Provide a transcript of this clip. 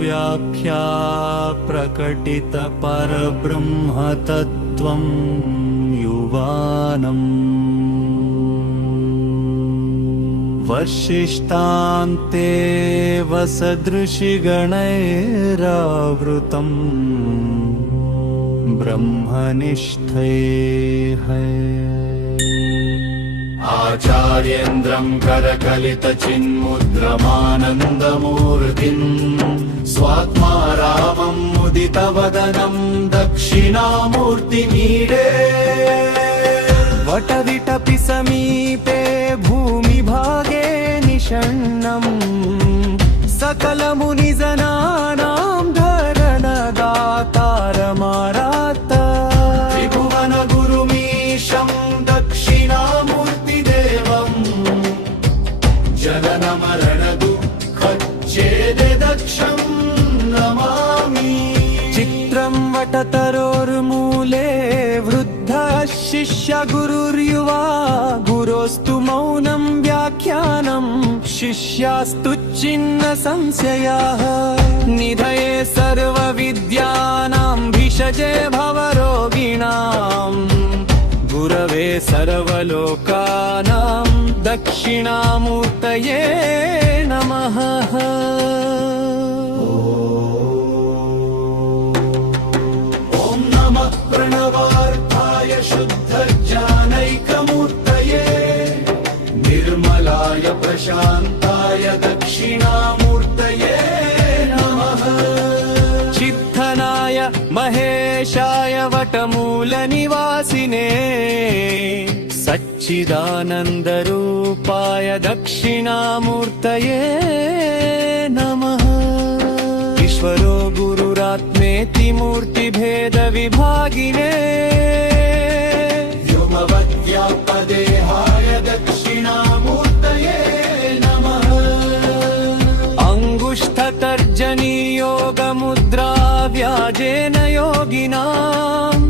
व्याख्या प्रकटित परब्रह्मतत्त्वं युवानम् वर्षिष्टान्ते वसदृशिगणैरावृतम् ब्रह्मनिष्ठैः आचार्येन्द्रं करकलितचिन्मुद्रमानन्दमूर्तिम् स्वात्मा रामं मुदितवदनं दक्षिणामूर्तिमीडे वटविटपि समीपे भूमिभागे निषण्णम् सकलमुनिजनानां धरणदातारमारात्त त्रिभुवनगुरुमीशं दक्षिणामूर्तिदेवम् जननमरणदुःखच्छेददक्षं नमामि। चित्रं वटतरोर्मूले वृद्धः शिष्य गुरुर्युवा गुरोस्तु मौनं व्याख्यानं शिष्यास्तु छिन्न संशयाः निधये सर्वविद्यानां भिषजे भवरोगिणां गुरवे सर्वलोकानां दक्षिणामूर्तये नमः। प्रणवार्थाय शुद्धज्ञानैकमूर्तये निर्मलाय प्रशान्ताय दक्षिणामूर्तये नमः। चिद्धनाय महेशाय वटमूलनिवासिने सच्चिदानन्दरूपाय दक्षिणामूर्तये नमः। ईश्वरो गुरुरात्मेति मूर्तिभेदविभागिने व्योमवद्व्याप्तदेहाय दक्षिणामूर्तये नमः। अङ्गुष्ठतर्जनीयोगमुद्रा व्याजेन योगिनाम्